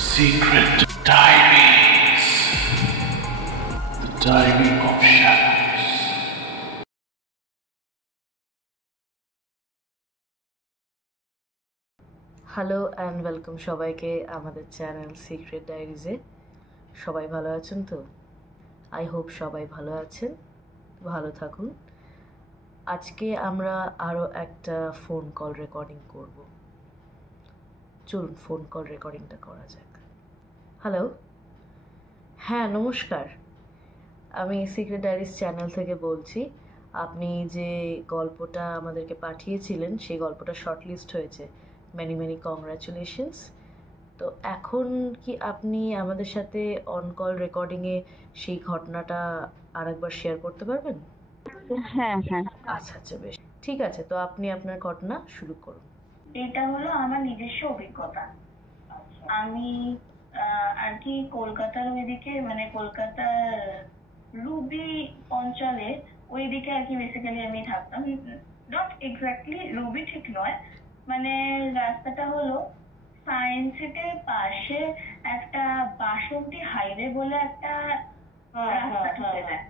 Secret Diaries. The Diary of Shadows. Hello and welcome সবাইকে আমাদের channel secret ডায়েরিজে। সবাই ভালো আছেন তো? আই হোপ সবাই ভালো আছেন, ভালো থাকুন। আজকে আমরা আরও একটা ফোন কল রেকর্ডিং করব। চলুন ফোন কল রেকর্ডিংটা করা যাক। হ্যালো, হ্যাঁ নমস্কার, আমি সিক্রেট ডায়েরিজ চ্যানেল থেকে বলছি। আপনি যে গল্পটা আমাদেরকে পাঠিয়েছিলেন সেই গল্পটা শর্টলিস্ট হয়েছে। Many many congratulations. তো এখন কি আপনি আমাদের সাথে অন কল রেকর্ডিংয়ে সেই ঘটনাটা আরেকবার শেয়ার করতে পারবেন? হ্যাঁ হ্যাঁ আচ্ছা আচ্ছা, বেশ ঠিক আছে। তো আপনি আপনার ঘটনা শুরু করুন। এটা হলো আমার নিজস্ব অভিজ্ঞতা। আমি আর কি কলকাতার ওইদিকে, মানে কলকাতার রুবি অঞ্চলে ওইদিকে আর কি বেসিক্যালি আমি থাকতাম। নট এক্স্যাক্টলি রুবি ঠিক নয়, মানে রাস্তাটা হলো সায়েন্স সিটির পাশে একটা বাসন্তী হাইওয়ে বলে একটা রাস্তা ঢুকে যায়।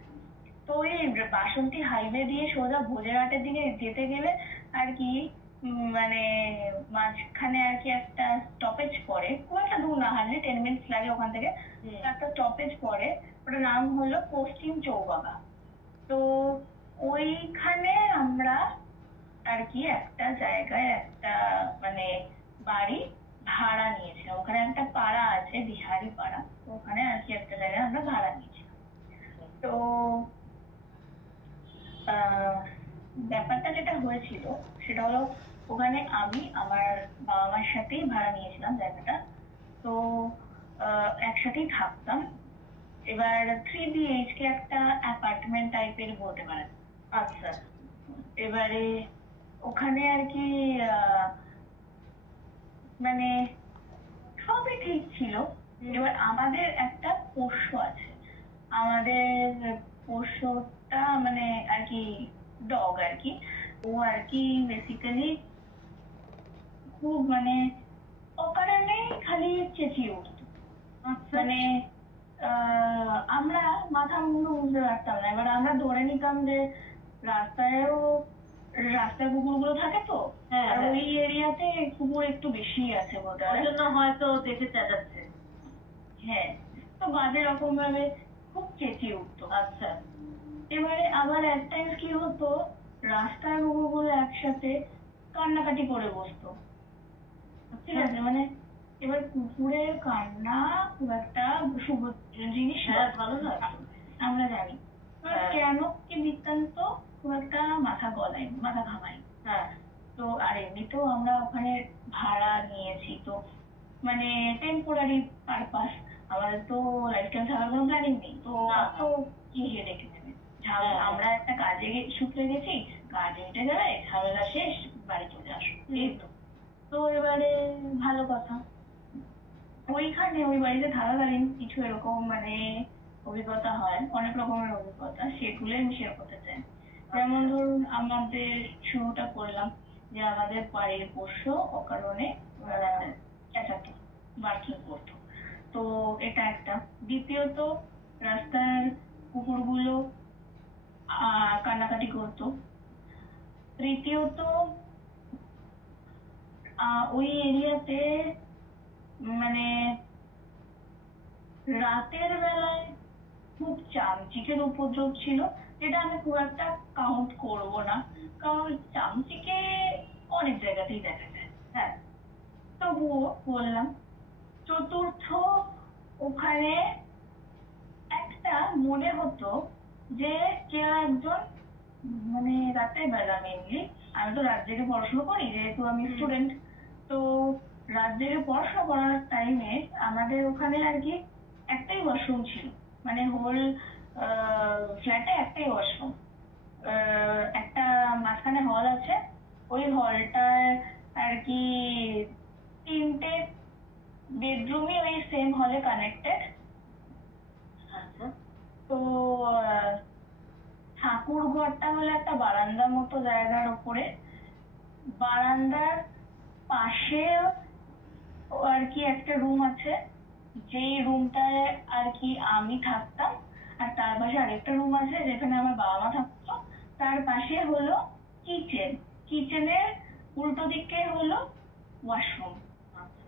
তো ওই বাসন্তী হাইওয়ে দিয়ে সোজা ভোজেরহাটের দিকে যেতে গেলে আর কি মানে মাঝখানে আর কি একটা স্টপেজ পড়ে, খুব একটা দূর না, হার্ডলি 10 মিনিটস লাগে ওখান থেকে। একটা স্টপেজ পড়ে, ওটার নাম হলো পশ্চিম চৌবাগা। তো ওইখানে আমরা আর কি একটা জায়গায় একটা মানে বাড়ি ভাড়া নিয়েছিলাম। ওখানে একটা পাড়া আছে, বিহারি পাড়া, তো ওখানে আর কি একটা জায়গায় আমরা ভাড়া নিয়েছিলাম। তো ব্যাপারটা যেটা হয়েছিল সেটা হলো, ওখানে আমি আমার বাবা মার সাথেই ভাড়া নিয়েছিলাম জায়গাটা। তো একসাথেই থাকতাম। এবার 3 BHK একটা অ্যাপার্টমেন্ট টাইপের বলতে পারেন। আচ্ছা, এবারে ওখানে আর কি মানে সবই ঠিক ছিল। এবার আমাদের একটা পোষ্য আছে। আমাদের পোষ্যটা মানে আর কি ডগ আর কি, ও আর কি বেসিক্যালি খুব মানে অকারণে খালি চেঁচিয়ে উঠতো। মানে আমরা মাথা মুন্ডু বুঝতে পারতাম না। এবার আমরা ধরে নিতাম যে রাস্তায়ও রাস্তায় কুকুরগুলো থাকে, তো আর ওই এরিয়াতে কুকুর একটু বেশি আছে বলতে পারেন, ওই জন্য হয়তো দেখে চেঁচাচ্ছে। হ্যাঁ, তো বাজে রকম ভাবে খুব চেঁচিয়ে উঠতো। আচ্ছা, এবারে আবার এক টাইম কি হতো, রাস্তার কুকুরগুলো একসাথে কান্নাকাটি করে বসতো। ঠিক আছে, মানে এবার কুকুরের কান্না খুব একটা শুভ জিনিস নয়, ভালো নয়, আমরা জানি। কেন কি বৃত্তান্ত খুব একটা মাথা ঘামাই। হ্যাঁ, তো আর এমনিতেও আমরা ওখানে ভাড়া নিয়েছি, তো মানে টেম্পোরারি পারপাস, আমাদের তো লাইফটাইম থাকার কোনো প্ল্যানিং নেই। তো তো কি হেডেক নেবে, আমরা একটা কাজে সূত্রে গেছি, কাজ মিটে যাবে, ঝামেলা শেষ, বাড়ি চলে আসবো, এই তো। তো এবারে ভালো কথা, ওইখানে ওই বাড়িতে থাকাকালীন কিছু এরকম মানে অভিজ্ঞতা হয়, অনেক রকমের অভিজ্ঞতা, সেগুলোই আমি শেয়ার করতে চাই। যেমন ধরুন, আমাদের শুরুটা করলাম যে আমাদের বাড়ির পোষ্য অকারণে চেঁচাতো, বার্কিং করতো। তো এটা একটা। দ্বিতীয়ত, রাস্তার কুকুরগুলো কান্নাকাটি করতো। তৃতীয়ত, ওই এরিয়াতে মানে রাতের বেলায় খুব চামচিকের উপদ্রব ছিল, যেটা আমি খুব একটা কাউন্ট করব না, কারণ চামচিকে অনেক জায়গাতেই দেখা যায়। হ্যাঁ, তবুও বললাম। চতুর্থ, ওখানে একটা মনে হতো যে কেউ একজন মানে রাতের বেলা মেনলি, আমি তো রাত জেগে পড়াশোনা করি যেহেতু আমি স্টুডেন্ট, তো রাত জেগে পড়াশোনা করার টাইমে আমাদের ওখানে আর কি একটাই ওয়াশরুম ছিল, মানে হোল ফ্ল্যাটে একটাই ওয়াশরুম। একটা মাঝখানে হল আছে, ওই হলটার আর কি 3টে বেডরুমই ওই সেম হলে কানেক্টেড। তো ঠাকুর ঘরটা হলো একটা বারান্দার মতো জায়গার উপরে, বারান্দার পাশে আর কি একটা রুম আছে, যে রুমটায় আর কি আমি থাকতাম, আর তার পাশে আরেকটা রুম আছে যেখানে আমার বাবা মা থাকতো, তার পাশে হলো কিচেন, কিচেনের উল্টো দিকে হলো ওয়াশরুম।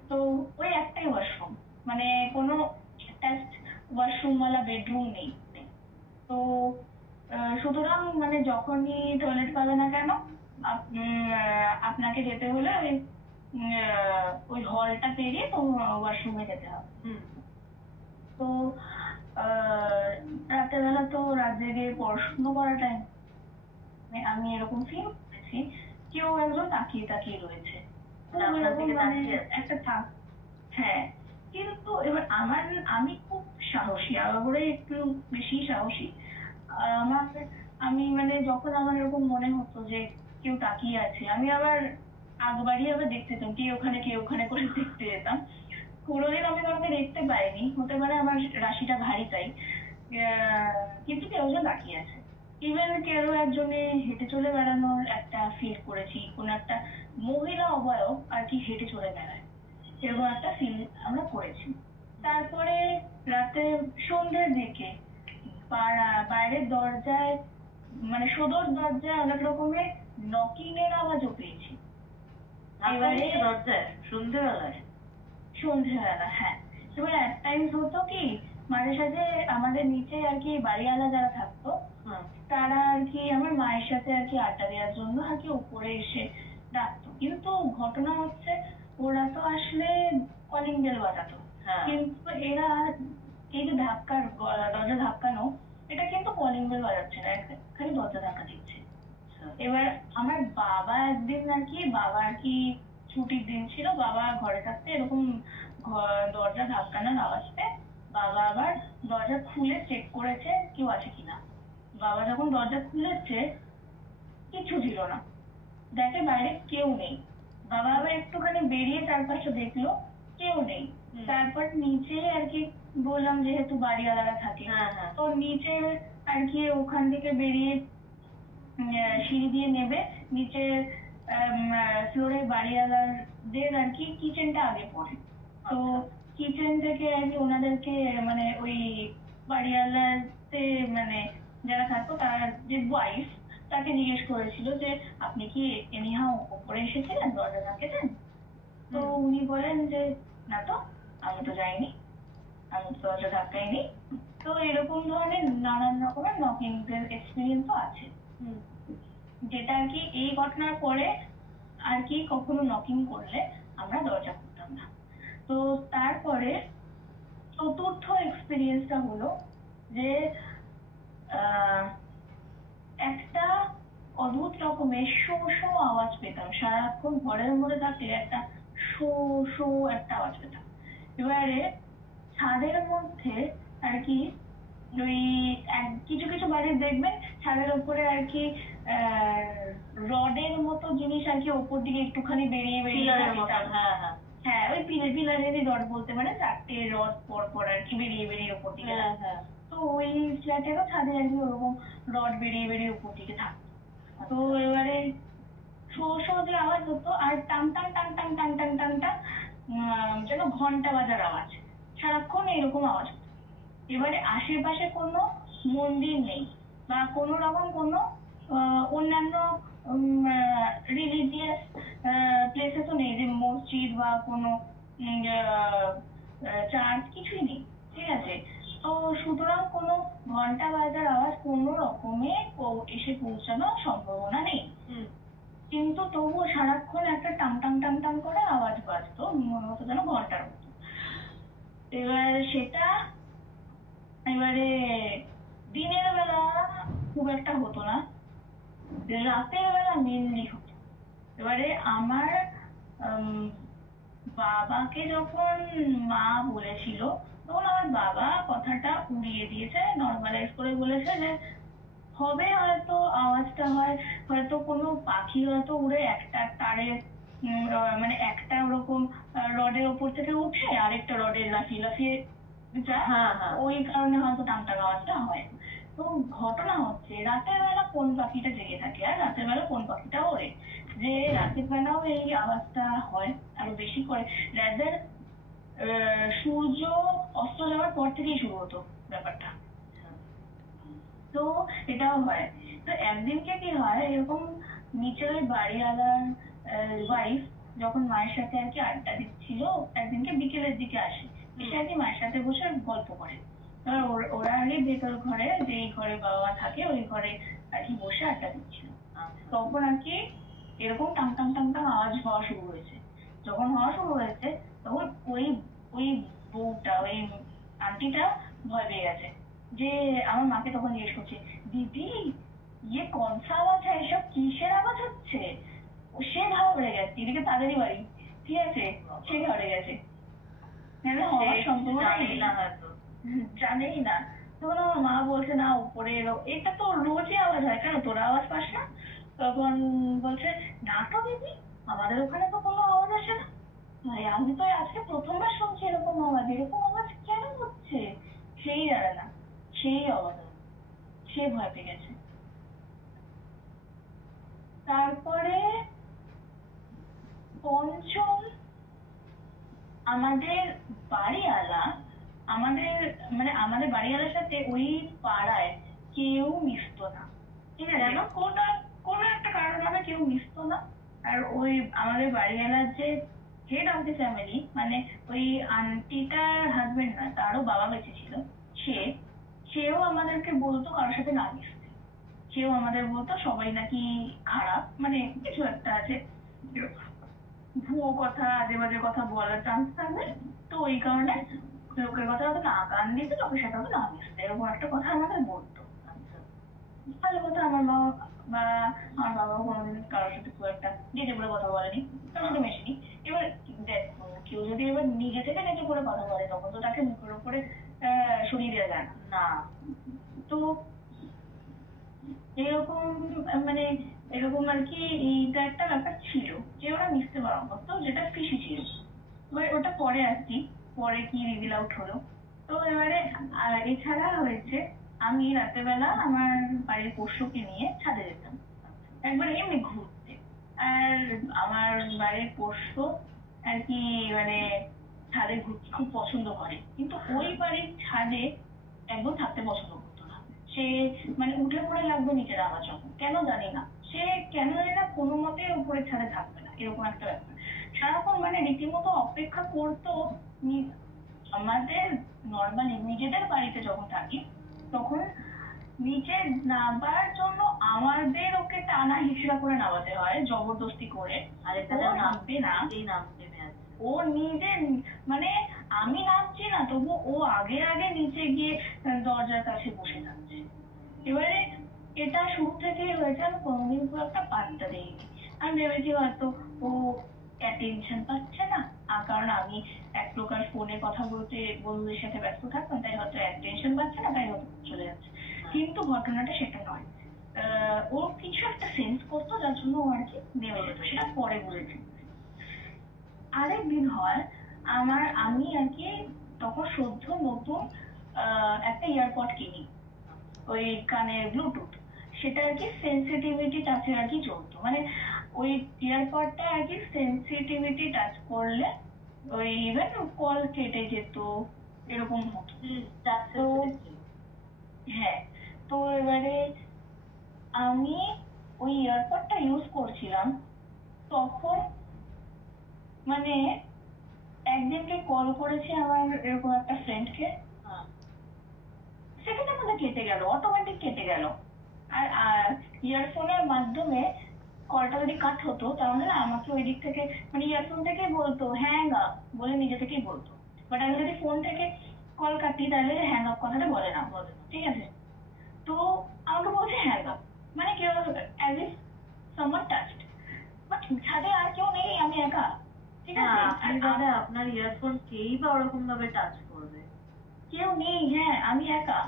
তো ওই একটাই ওয়াশরুম, মানে কোনো অ্যাটাচড ওয়াশরুম ওয়ালা বেডরুম নেই। তো সুতরাং মানে যখনই টয়লেট পাবে না কেন আপনাকে যেতে হলে ওই হলটা পেরিয়ে তো ওয়াশরুমে যেতে হবে। তো রাতের বেলা তো রাত জেগে পড়াশুনো করা টাইম, আমি এরকম ফিল করেছি কেউ একজন তাকিয়ে তাকিয়ে রয়েছে, একটা থাক। হ্যাঁ, কিন্তু এবার আমি খুব সাহসী, আবার একটু বেশি সাহসী। আমার আমি মানে যখন আমার এরকম মনে হতো যে কেউ তাকিয়ে আছে, আমি আবার আগ বাড়িয়ে আবার দেখতে যেতাম, কে ওখানে করে দেখতে যেতাম। কোনোদিন আমি কাউকে দেখতে পাইনি, হতে পারে আমার রাশিটা ভারী তাই, কিন্তু কেউ যেন তাকিয়ে আছে। ইভেন কেউ একজনে হেঁটে চলে বেড়ানোর একটা ফিল করেছি, কোন একটা মহিলা অবয়ব আর কি হেঁটে চলে বেড়ায়, এরকম একটা ফিল আমরা করেছি। তারপরে রাতে সন্ধ্যের দিকে বাইরের দরজায়, মানে সদর দরজায় অনেক রকমের নকিং এর আওয়াজও পেয়েছি। এবারে দরজায় সন্ধ্যেবেলা, হ্যাঁ। এবার এক টাইম হতো কি, মাঝে সাঝে আমাদের নিচে আর কি বাড়িওয়ালা যারা থাকতো, তারা আর কি আমার মায়ের সাথে আর কি আড্ডা দেওয়ার জন্য আর কি উপরে এসে ডাকতো, কিন্তু ঘটনা হচ্ছে ওরা তো আসলে কলিং বেল বাজাতো, কিন্তু এরা এই যে দরজা ধাক্কানো, এটা কিন্তু কলিং বেল বাজাচ্ছে না, খালি দরজা ধাক্কা দিচ্ছে। এবার আমার বাবা একদিন আর কি, বাবা আর কি ছুটির দিন ছিল, বাবা ঘরে থাকতে এরকম দরজা ধাক্কানোর আওয়াজ পেয়ে বাবা আবার দরজা খুলে চেক করেছে কেউ আছে কিনা। বাবা যখন দরজা খুলেছে কিছু ছিল না, দেখে বাইরে কেউ নেই। বাবা আবার একটুখানি বেরিয়ে চারপাশে দেখলো, কেউ নেই। তারপর নিচে আর কি বললাম যেহেতু বাড়িওয়ালারা থাকে, তো নিচে আর কি ওখান থেকে বেরিয়ে সিঁড়ি দিয়ে নেবে নিচে ফ্লোরে বাড়িওয়ালাদের আর কি কিচেনটা আগে পড়ে। তো কিচেন থেকে আর কি ওনাদেরকে মানে ওই বাড়িওয়ালাতে মানে যারা থাকতো তার যে ওয়াইফ, তাকে জিজ্ঞেস করেছিল যে আপনি কি এনিহাও ওপরে এসেছিলেন দরজা ধাক্কেছেন? তো উনি বলেন যে না তো, আমি তো যাইনি, আমি তো দরজা ধাক্কাইনি। তো এরকম ধরনের নানান রকমের নকিং এক্সপিরিয়েন্সও আছে, যেটা আর কি এই ঘটনার পরে আর কি কখনো নকিং করলে আমরা দরজা খুলতাম না। তো তারপরে চতুর্থ এক্সপিরিয়েন্সটা হলো যে একটা অদ্ভুত রকমের শো শো আওয়াজ পেতাম, সারাক্ষণ ঘরের মধ্যে থাকলে একটা শো শো একটা আওয়াজ পেতাম। এবারে ছাদের মধ্যে আর কি ওই কিছু কিছু বাড়ি দেখবেন ছাদের উপরে আর কি রডের মতো জিনিস আর কি ওপর দিকে একটুখানি বেরিয়ে বেরিয়ে, হ্যাঁ ওই পিলারেরই রড বলতে পারে, চারটে রড পর পর আর কি বেরিয়ে বেরিয়ে ওপর দিকে। তো ওই ফ্ল্যাটেরও ছাদে আর কি ওরকম রড বেরিয়ে বেরিয়ে উপর দিকে থাকতো। তো এবারে শো শো যে আওয়াজ হতো, আর টান টান টান টান টান টান টানটা যেন ঘন্টা বাজার আওয়াজ, সারাক্ষণ এরকম আওয়াজ হতো। এবারে আশেপাশে কোনো মন্দির নেই বা কোনো রকম কোনো অন্যান্য রিলিজিয়াস প্লেসেসও নেই, যে মসজিদ বা কোনো চার্চ কিছুই নেই, ঠিক আছে। তো সুতরাং কোনো ঘন্টা বাজার আওয়াজ কোনো রকমে এসে পৌঁছানোর সম্ভাবনা নেই, কিন্তু তবুও সারাক্ষণ একটা টাং টাং টাং টাং করে আওয়াজ বাজতো, মনে হতো যেন ঘন্টার মতো। এবার সেটা এবারে দিনের বেলা খুব একটা হতো না, রাতের বেলা মেনলি হতো। এবারে আমার বাবাকে যখন মা বলেছিল, তখন আমার বাবা কথাটা উড়িয়ে দিয়েছে, নর্মালাইজ করে বলেছে যে হবে হয়তো আওয়াজটা হয়তো কোনো পাখি হয়তো উড়ে একটা তারের মানে একটা ওরকম রডের ওপর থেকে উঠে আরেকটা রডে লাফিয়ে লাফিয়ে যায়, ওই কারণে হয়তো টাং টাং আওয়াজটা হয়। তো ঘটনা হচ্ছে রাতের বেলা কোন পাখিটা জেগে থাকে আর রাতের বেলা কোন পাখিটা ওড়ে, যে রাতের বেলাও এই আওয়াজটা হয় আরো বেশি করে, রাদার সূর্য অস্ত যাওয়ার পর থেকেই শুরু হতো ব্যাপারটা। তো এটাও হয়। তো একদিনকে কি হয়, এরকম নিচের ওই বাড়িওয়ালার ওয়াইফ যখন মায়ের সাথে আর কি আড্ডা দিচ্ছিল, একদিনকে বিকেলের দিকে আসে, এসে আর কি মায়ের সাথে বসে গল্প করে। এবার ওরা আগে ভেতর ঘরে, যেই ঘরে বাবা মা থাকে ওই ঘরে আর কি বসে আড্ডা দিচ্ছিল। তখন আর কি এরকম টাং টাং টাং টাং আওয়াজ হওয়া শুরু হয়েছে। যখন হওয়া শুরু হয়েছে তখন ওই ওই বউটা, ওই আন্টিটা ভয় পেয়ে গেছে। যে আমার মাকে তখন জিজ্ঞেস করছে, দিদি ইয়ে কোন সা আওয়াজ হ্যায়, এসব কিসের আওয়াজ হচ্ছে? সে ঘাবড়ে গেছে, এদিকে তাদেরই বাড়ি, ঠিক আছে, সে ঘাবড়ে গেছে, হওয়ার সম্ভাবনা না হয়তো জানেই না। তখন আমার মা বলছে না উপরে এলো, এটা তো রোজই আওয়াজ হয়, কেন তোরা আওয়াজ পাস না? তখন বলছে না তো দিদি, আমাদের ওখানে তো কোনো আওয়াজ আসে না। আমি তো আজকে প্রথমবার শুনছি এরকম আওয়াজ, এরকম আওয়াজ কেন হচ্ছে? সেই জানে না, সেই আওয়াজ, সে ভয় পেয়ে গেছে। তারপরে পঞ্চম, আমাদের বাড়িওয়ালা, আমাদের বাড়িওয়ালার সাথে ওই পাড়ায় কেউ মিশতো না, ঠিক আছে, কোনো একটা কারণ হবে কেউ মিশতো না। আর ওই আমাদের বাড়িওয়ালার যে হেড অফ দি ফ্যামিলি, মানে ওই আন্টিটার হাজবেন্ড না, তারও বাবা বেঁচে ছিল, সেও আমাদেরকে বলতো কারোর সাথে না মিশতে। সেও আমাদের বলতো সবাই নাকি খারাপ, মানে কিছু একটা আছে, ভুয়ো কথা, আজে বাজে কথা বলার চান্স থাকবে, তো ওই কারণে লোকের কথা হতো না কান দিতে, লোকের সাথে হতো না মিশতে, এরকম একটা কথা আমাদের বলতো। ভালো কথা, আমার বাবা বা আমার বাবাও কোনোদিন কারোর সাথে খুব একটা নিজে করে কথা বলেনি, কারোর সাথে মেশেনি। এবার দেখো, কেউ যদি এবার নিজে থেকে নিজে করে কথা বলে তখন তো তাকে মুখের উপরে সরিয়ে দেওয়া যায় না। তো এরকম, মানে এরকম আর কি, এইটা একটা ব্যাপার ছিল যে ওরা মিশতে বারণ করতো, যেটা ফিসি ছিল। এবার ওটা পরে আসছি, পরে কি রিভিল আউট হলো। তো এবারে এছাড়া হয়েছে, আমি রাতের বেলা আমার বাড়ির পোষ্যকে নিয়ে ছাদে যেতাম একবার এমনি ঘুরতে। আর আমার বাড়ির পোষ্য আর কি মানে ছাদে ঘুরতে খুব পছন্দ করে, কিন্তু ওই বাড়ির ছাদে একদম থাকতে পছন্দ করতো না। সে মানে উঠে পড়ে লাগবে নিচের আওয়াজ যখন, কেন জানি না, সে কেন জানি না কোনো মতে উপরের ছাদে থাকবে না, এরকম একটা ব্যাপার। সারাক্ষণ মানে রীতিমতো অপেক্ষা করতো। আমাদের নর্মালি নিজেদের বাড়িতে যখন থাকি তখন নিচে নামার জন্য আমাদের ওকে টানা হিচড়া করে নামাতে হয়, জবরদস্তি করে। আর এটা নামবে না, এই নামতে ও নিজে, মানে আমি নামছি না তবু ও আগে আগে নিচে গিয়ে দরজার কাছে বসে থাকছে। এবারে এটা শুরু থেকেই হয়েছে, আমি কোনোদিন খুব একটা পাত্তা দেইনি। আমি ভেবেছি হয়তো ও অ্যাটেনশন পাচ্ছে না, কারণ আমি এক প্রকার ফোনে কথা বলতে বন্ধুদের সাথে ব্যস্ত থাকতাম, তাই হয়তো অ্যাটেনশন পাচ্ছে না, তাই হয়তো চলে যাচ্ছে। কিন্তু ঘটনাটা সেটা নয়। ও কিছু একটা সেন্স করতো যার জন্য ও আর কি নেমে যেত, সেটা পরে বুঝেছি। আরেকদিন হয় আমি আর কি তখন সদ্য নতুন একটা ইয়ারপড কিনি, ওই কানের ব্লুটুথ, সেটা আর কি সেন্সিটিভিটি টাচে আর কি চলতো, মানে ওই ইয়ারপডটা আর কি সেন্সিটিভিটি টাচ করলে ওই ইভেন কল কেটে যেত, এরকম হতো। তো হ্যাঁ, তো এবারে আমি ওই ইয়ারপডটা ইউজ করছিলাম, তখন মানে একদিনকে কল করেছি আমার এরকম একটা ফ্রেন্ডকে, সেকেন্ডের মধ্যে কেটে গেল, অটোমেটিক কেটে গেল। আর ইয়ারফোনের মাধ্যমে কলটা যদি কাট হতো তাহলে না আমাকে ওই দিক থেকে মানে ইয়ারফোন থেকেই বলতো হ্যাং আপ বলে, নিজে থেকেই বলতো। বাট আমি যদি ফোন থেকে কল কাটি তাহলে হ্যাং আপ কথাটা বলে না, ঠিক আছে। তো আমাকে বলছে হ্যাং আপ, মানে কেউ as if someone touched, but ছাদে আর কেউ নেই, আমি একা, ঠিক আছে। আপনার ইয়ারফোন কেই বা ওরকম ভাবে টাচ করবে, কেউ নেই, হ্যাঁ আমি একা,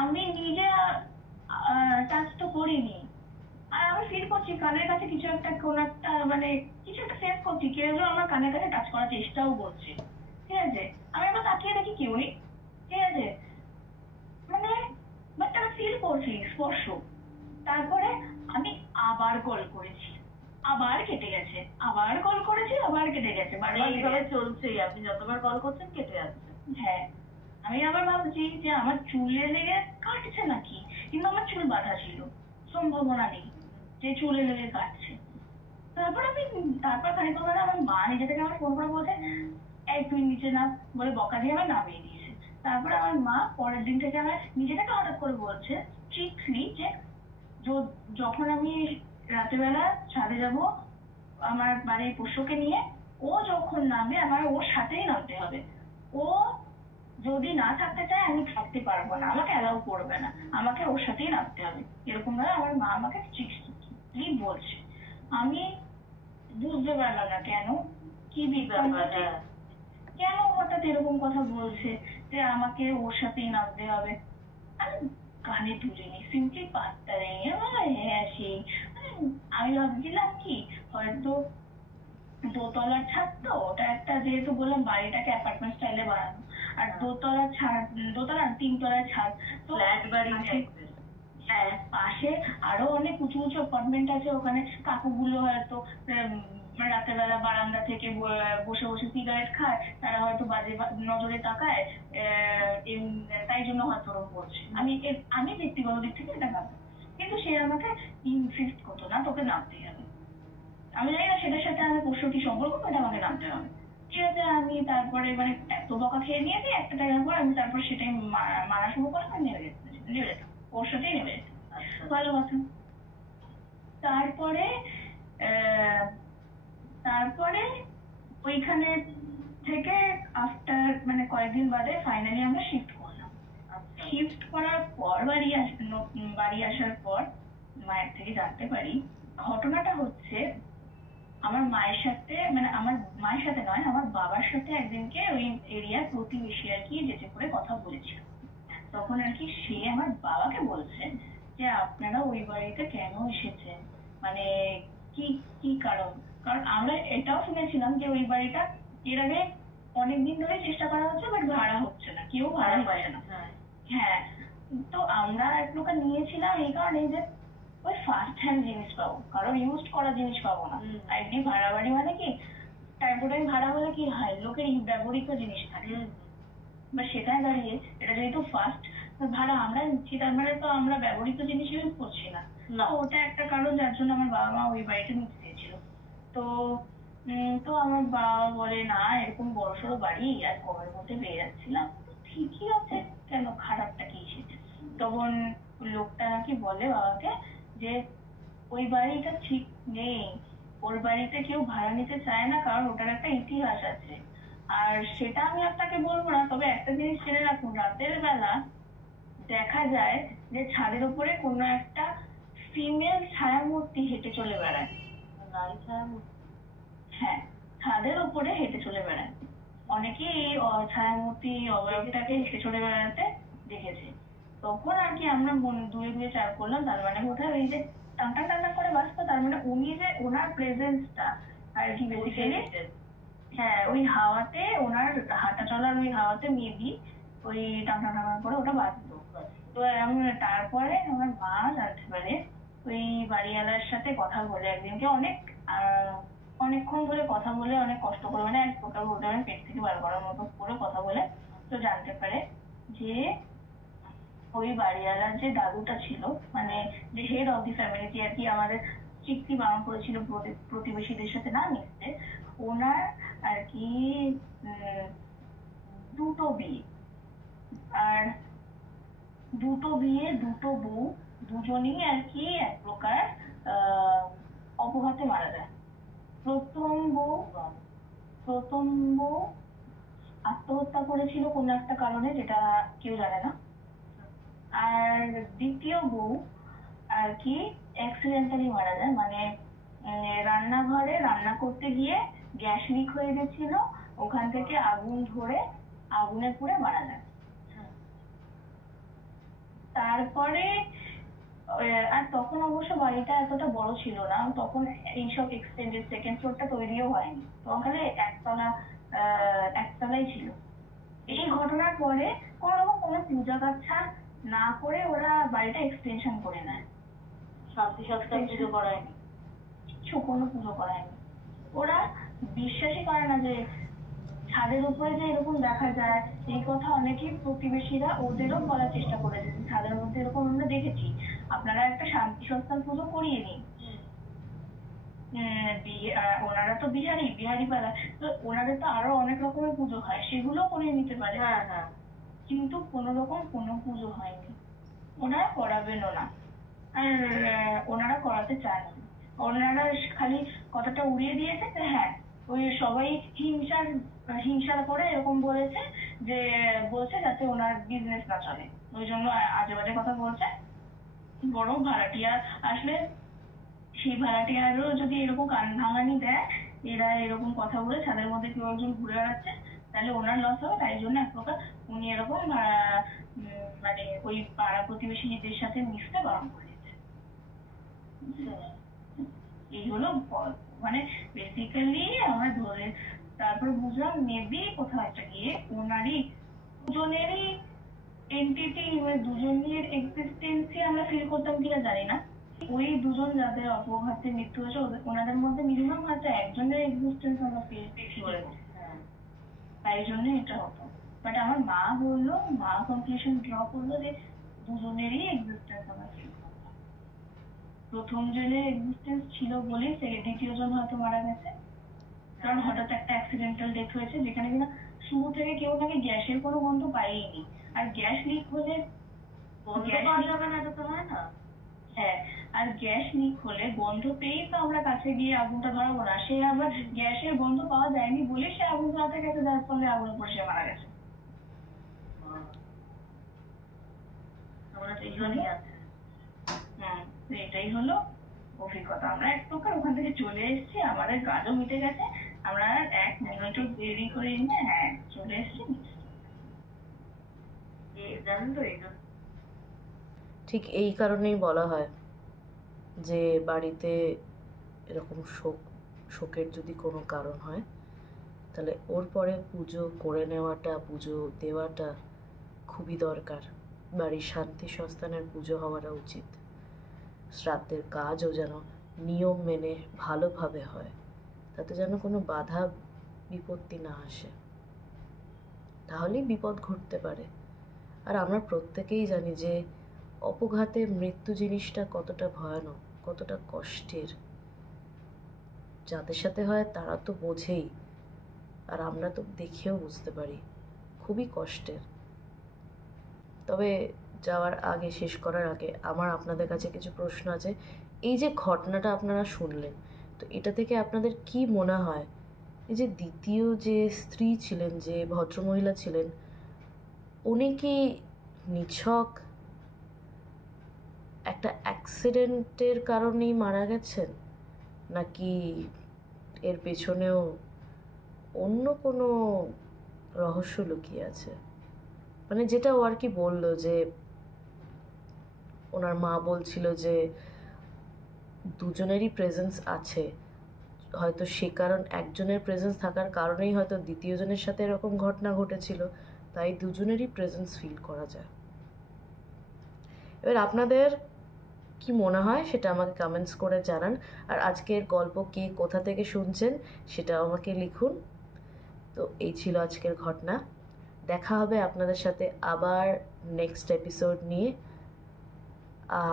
আমি নিজে টাচ তো করিনি। আর আমি ফিল করছি কানের কাছে কিছু একটা, কোন একটা মানে কিছু একটা সেন্স করছি, কেউ যেন আমার কানের কাছে টাচ করার চেষ্টাও করছে, ঠিক আছে। আমি এবার তাকিয়ে দেখি কেউ নেই, ঠিক আছে, মানে বাট আমি ফিল করছি স্পর্শ। তারপরে আমি আবার কল করেছি, আবার কেটে গেছে, আবার কল করেছি, আবার কেটে গেছে, বারবার এইভাবে চলছেই, আপনি যতবার কল করছেন কেটে যাচ্ছে। হ্যাঁ, আমি আবার ভাবছি যে আমার চুলে লেগে কাটছে নাকি, কিন্তু আমার চুল বাঁধা ছিল, সম্ভাবনা নেই যে চুলে লেগে কাটছে। তারপর খানিক পরে আমার মা নিজে থেকে আমার ফোন করে বলছে, এই তুই নিচে নাম, বলে বকা দিয়ে আমার নামিয়ে দিয়েছে। তারপরে আমার মা পরের দিন থেকে আমার নিজে থেকে হঠাৎ করে বলছে স্ট্রিক্টলি যে যখন আমি রাতেবেলা ছাদে যাব আমার বাড়ির পোষ্যকে নিয়ে, ও যখন নামবে আমার ওর সাথেই নামতে হবে, ও যদি না থাকতে চায় আমি থাকতে পারবো না, আমাকে অ্যালাউ করবে না, আমাকে ওর সাথেই নামতে হবে, এরকম ভাবে আমার মা আমাকে স্ট্রিক্টলি বলছে। আমি বুঝতে পারলাম না কেন, কি কেন হঠাৎ এরকম কথা বলছে যে আমাকে ওর সাথেই নামতে হবে। আমি কানে তুলিনি, সিম্পলি পাত্তা দেয়নি, হ্যাঁ সেই আমি ভাবছিলাম কি হয়তো দোতলার ছাদ তো, ওটা একটা যেহেতু বললাম বাড়িটাকে অ্যাপার্টমেন্ট স্টাইলে বানানো, আর দোতলার ছাদ, দোতলা 3 তলার ছাদ, তো ফ্ল্যাট বাড়ি। হ্যাঁ, পাশে আরো অনেক উঁচু উঁচু অ্যাপার্টমেন্ট আছে, ওখানে কাকুগুলো হয়তো রাতের বেলা বারান্দা থেকে বসে বসে সিগারেট খায়, তারা হয়তো বাজে নজরে তাকায়, তাই জন্য হয়তো ওরকম করছে। আমি ব্যক্তিগত দিক থেকে এটা ভাবি, কিন্তু সে আমাকে ইনসিস্ট করতো না তোকে নামতেই হবে। আমি জানি না সেটার সাথে আমার পোষ্য কি সম্পর্ক, এটা আমাকে নামতে হবে। ঠিক আছে, আমি তারপরে মানে এত বকা খেয়ে নিয়েছি, একটা টাইমের পর আমি তারপর সেটাই মানা শুরু করে আমি নেমে যেতাম, ওর সাথেই নেমে যেতাম। ভালো কথা। তারপরে তারপরে ওইখানে থেকে আফটার মানে কয়েকদিন বাদে ফাইনালি আমরা শিফট করলাম। শিফট করার পর বাড়ি আসার পর মায়ের থেকে জানতে পারি ঘটনাটা হচ্ছে আমার মায়ের সাথে, মানে আমার মায়ের সাথে নয়, আমার বাবার সাথে একদিনকে ওই এরিয়ার প্রতিবেশী আর কি যেতে করে কথা বলেছিল। তখন আর কি সে আমার বাবাকে বলছে যে আপনারা ওই বাড়িতে কেন এসেছেন, মানে কি কি কারণ। কারণ আমরা এটাও শুনেছিলাম যে ওই বাড়িটা এর আগে অনেকদিন ধরে চেষ্টা করা হচ্ছে, বাট ভাড়া হচ্ছে না, কেউ ভাড়া পাচ্ছে না। হ্যাঁ, তো আমরা এক প্রকার নিয়েছিলাম এই কারণে যে ওই ফার্স্ট হ্যান্ড জিনিস পাবো, কারণ ইউজ করা জিনিস পাবো না। একদিন ভাড়া বাড়ি মানে কি টাইম টু টাইম ভাড়া হলে কি হয়, লোকের ব্যবহৃত জিনিস থাকে, বা সেটাই দাঁড়িয়ে এটা যেহেতু ফার্স্ট ভাড়া আমরা নিচ্ছি, তার মানে তো আমরা ব্যবহৃত জিনিস ইউজ করছি না, ওটা একটা কারণ যার জন্য আমার বাবা মা ওই বাড়িটা নিতে চেয়েছিল। তো তো আমার বাবা বলে না এরকম বড়সড় বাড়ি আর কবের মধ্যে পেয়ে যাচ্ছিলাম, ঠিকই আছে, কেন খারাপটা কি এসেছে। তখন লোকটা নাকি বলে বাবাকে যে ওই বাড়িটা ঠিক নেই, ওর বাড়িতে কেউ ভাড়া নিতে চায় না, কারণ ওটার একটা ইতিহাস আছে। আর সেটা আমি আপনাকে বলবো না, তবে একটা জিনিস জেনে রাখুন, রাতের বেলা দেখা যায় যে ছাদের উপরে কোনো একটা ফিমেল ছায়ামূর্তি হেঁটে চলে বেড়ায়। নারী ছায়ামূর্তি? হ্যাঁ, ছাদের উপরে হেঁটে চলে বেড়ায়। অনেকেই এই ছায়ামূর্তি অবয়বটাকে হেঁটে চলে বেড়াতে দেখেছে। তখন আর কি আমরা দূরে দূরে চার করলাম, তার মানে কোথায় ওই যে টানটা টানটা করে বাঁচতো, তার মানে উনি যে ওনার প্রেজেন্সটা আর কি বেসিক্যালি, হ্যাঁ ওই হাওয়াতে ওনার হাঁটা চলার ওই হাওয়াতে মেবি ওই টানটা টানা করে ওটা বাঁচতো। তো তারপরে আমার মা জানতে পারে ওই বাড়িওয়ালার সাথে কথা বলে একদিনকে অনেকক্ষণ ধরে কথা বলে, অনেক কষ্ট করে, মানে এক প্রকার বলতে পারেন পেট থেকে বার করার মতো করে কথা বলে, তো জানতে পারে যে ওই বাড়িওয়ালার যে দাদুটা ছিল, মানে যে হেড অফ দি ফ্যামিলি আর কি, আমাদের স্ট্রিক্টলি বারণ করেছিল প্রতিবেশীদের সাথে না মিশতে, ওনার আর কি দুটো বিয়ে, আর দুটো বিয়ে দুটো বউ, দুজনেই আর কি এক প্রকার অপঘাতে মারা যায়। প্রথম বউ আত্মহত্যা করেছিল কোনো একটা কারণে, যেটা কেউ জানে না। আর দ্বিতীয় বউ আর কি অ্যাক্সিডেন্টালি মারা যায়, মানে রান্নাঘরে রান্না করতে গিয়ে গ্যাস লিক হয়ে গেছিল, ওখান থেকে আগুন ধরে আগুনে পুড়ে মারা যায়। তারপরে আর তখন অবশ্য বাড়িটা এতটা বড় ছিল না, তখন এইসব এক্সটেন্ডেড সেকেন্ড ফ্লোরটা তৈরিও হয়নি, তখন খালি একতলাই ছিল। এই ঘটনার পরে কোনো পূজা কাচ্ছা না করে ওরা বাড়িটা এক্সটেনশন করে নেয়, শান্তি সপ্তাহ পুজো করায়নি, কিছু কোনো পুজো করায়নি। ওরা বিশ্বাসই করে না যে ছাদের উপরে যে এরকম দেখা যায়। এই কথা অনেকেই প্রতিবেশীরা ওদেরও বলার চেষ্টা করেছে, ছাদের মধ্যে এরকম আমরা দেখেছি, আপনারা একটা শান্তি সস্তান পুজো করিয়ে নিন। ওনারা তো বিহারি পাড়া, তো ওনাদের তো আরো অনেক রকমের পুজো হয়, সেগুলো করিয়ে নিতে পারে। কিন্তু কোনো রকম কোনো পুজো হয়নি, ওনারা করাবেনও না, আর ওনারা করাতে চান। ওনারা খালি কথাটা উড়িয়ে দিয়েছে যে হ্যাঁ ওই সবাই হিংসা করে এরকম বলেছে, যে বলছে যাতে ওনার বিজনেস না চলে, ওই জন্য আজে বাজে কথা বলছে। বরং ভাড়াটিয়া আসলে সেই ভাড়াটিয়ারও যদি এরকম কান ভাঙানি দেয়, এরা এরকম কথা বলে ছাদের মধ্যে কেউ একজন ঘুরে বেড়াচ্ছে, তাহলে ওনার লস হবে। তাই জন্য এক প্রকার উনি এরকম মানে ওই পাড়া প্রতিবেশীদের সাথে মিশতে বারণ করে দিচ্ছে। এই হলো মানে বেসিক্যালি আমরা ধরে তারপর বুঝলাম মেবি কোথাও একটা গিয়ে ওনারই দুজনেরই এন্টিটি, দুজনের এক্সিস্টেন্সই আমরা ফিল করতাম কিনা জানি না। ওই দুজন যাদের অপঘাতে মৃত্যু হয়েছে ওনাদের মধ্যে মিনিমাম হয়তো একজনের এক্সিস্টেন্স আমরা ফিল করেছি, তাই জন্য এটা হতো। বাট আমার মা বললো, মা কনক্লুশন ড্র করলো যে দুজনেরই এক্সিস্টেন্স আমরা ফিল করতাম। প্রথম জনের এক্সিস্টেন্স ছিল বলেই দ্বিতীয় জন হয়তো মারা গেছে, কারণ হঠাৎ একটা অ্যাক্সিডেন্টাল ডেথ হয়েছে যেখানে কিনা শুরু থেকে কেউ নাকি গ্যাসের কোনো গন্ধ পাইনি। আর গ্যাস লিক হলে হ্যাঁ, আর গ্যাস লিক হলে গন্ধ পেয়েই তো আমরা কাছে গিয়ে আগুনটা ধরাবো না। সে আবার গ্যাসের গন্ধ পাওয়া যায়নি বলে সে আগুন ধরাতে গেছে, যার ফলে আগুন পড়ে সে মারা গেছে। এটাই হলো অভিজ্ঞতা। আমরা এক প্রকার ওখান থেকে চলে এসেছি, আমাদের কাজও মিটে গেছে, আমরা এক মিনিটও দেরি করে নিয়ে হ্যাঁ চলে এসেছি। জানেন তো ঠিক এই কারণেই বলা হয় যে বাড়িতে এরকম শোকের যদি কোনো কারণ হয় তাহলে ওর পরে পুজো করে নেওয়াটা, পুজো দেওয়াটা খুবই দরকার। বাড়ির শান্তি সস্তানের পুজো হওয়াটা উচিত। শ্রাদ্ধের কাজও যেন নিয়ম মেনে ভালোভাবে হয়, তাতে যেন কোনো বাধা বিপত্তি না আসে, তাহলেই বিপদ ঘটতে পারে। আর আমরা প্রত্যেকেই জানি যে অপঘাতে মৃত্যু জিনিসটা কতটা ভয়ানক, কতটা কষ্টের। যাদের সাথে হয় তারা তো বোঝেই, আর আমরা তো দেখেও বুঝতে পারি, খুবই কষ্টের। তবে যাওয়ার আগে, শেষ করার আগে আমার আপনাদের কাছে কিছু প্রশ্ন আছে। এই যে ঘটনাটা আপনারা শুনলেন, তো এটা থেকে আপনাদের কি মনে হয় এই যে দ্বিতীয় যে স্ত্রী ছিলেন, যে ভদ্রমহিলা ছিলেন, উনি কি নিছক একটা অ্যাক্সিডেন্টের কারণেই মারা গেছেন, নাকি এর পেছনেও অন্য কোনো রহস্য লুকিয়ে আছে? মানে যেটা ও আর কি বললো, যে ওনার মা বলছিল যে দুজনেরই প্রেজেন্স আছে, হয়তো সে কারণ একজনের প্রেজেন্স থাকার কারণেই হয়তো দ্বিতীয় জনের সাথে এরকম ঘটনা ঘটেছিল, তাই দুজনেরই প্রেজেন্স ফিল করা যায়। এবার আপনাদের কি মনে হয় সেটা আমাকে কমেন্টস করে জানান। আর আজকের গল্প কে কোথা থেকে শুনছেন সেটাও আমাকে লিখুন। তো এই ছিল আজকের ঘটনা। দেখা হবে আপনাদের সাথে আবার নেক্সট এপিসোড নিয়ে।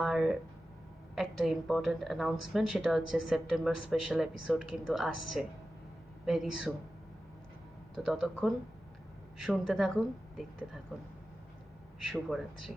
আর একটা ইম্পর্ট্যান্ট অ্যানাউন্সমেন্ট, সেটা হচ্ছে সেপ্টেম্বর স্পেশাল এপিসোড কিন্তু আসছে ভেরি সুন। তো ততক্ষণ শুনতে থাকুন, দেখতে থাকুন। শুভরাত্রি।